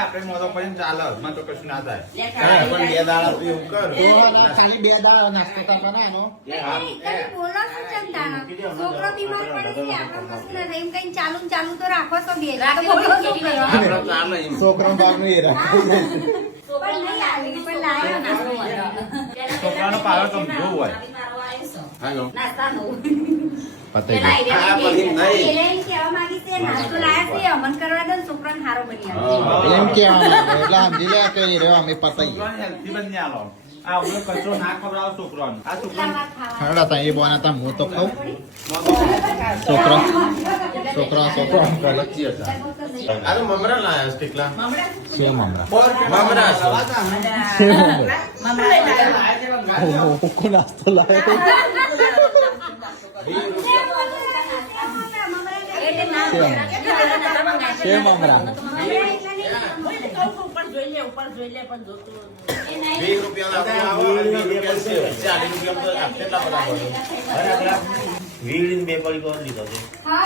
આપણે મોટો કરીને ચાલે મને તો કશું ના થાય પણ 2 દાડા તું એવું કર ખાલી 2 દાડા નાસ્તો કરતા ના એનો બોલો શું ચમતાણા છોકરો બીમાર પડે છે આપણે કશું ના થાય એમ કઈ ચાલુ ને ચાલુ તો રાખો તો બે છોકરો બારનું એ રાખે પણ નહીં આવી પણ લાયો નાસ્તો છોકરાનો પારો તો જોવું હોય હેલો નાસ્તાનો પતાઈ પેલા ગયું. આઈડિયા કહેવા માંગી છે નાસ્તો લાયા છે અમન કરવા દો ને છોકરાને હારો બની આવે એમ કેવાનું એટલે સમજી લે કે રે અમે પતાઈ છોકરાને હેલ્થી બની આલો આ ઓલો કચરો ના ખવડાવો છોકરાને આ છોકરાને હરડા તા એ બોના તા હું તો ખાઉં છોકરો છોકરો આ તો મમરા લાયા સ્ટીકલા છે મમરા મમરા છે મમરા ઓહો નાસ્તો લાયો છે મમરા 20 રૂપિયા લાવો 20 રૂપિયા છે 40 રૂપિયા તો કેટલા બધા વીડીને બે પડી કોણ લીધો છે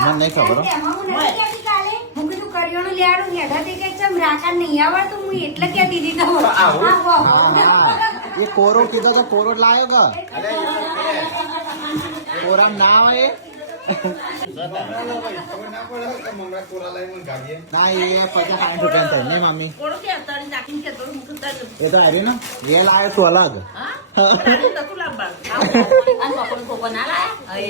મને નહીં ખબર હો. હું કીધું કરિયાણું લેવાનું હેઠાથી કે ચમ રાકા નહીં આવડતું હું એટલે કહેતી હતી તો હા હા એ કોરો કીધો તો કોરો જ લાયો કે કોરામ ના આવે ના એ 50-60 રૂપિયા થાય નહીં મમ્મી એ તો હારી ને એ લાયો તું અલગ Ano pa kung na lahat? Ay,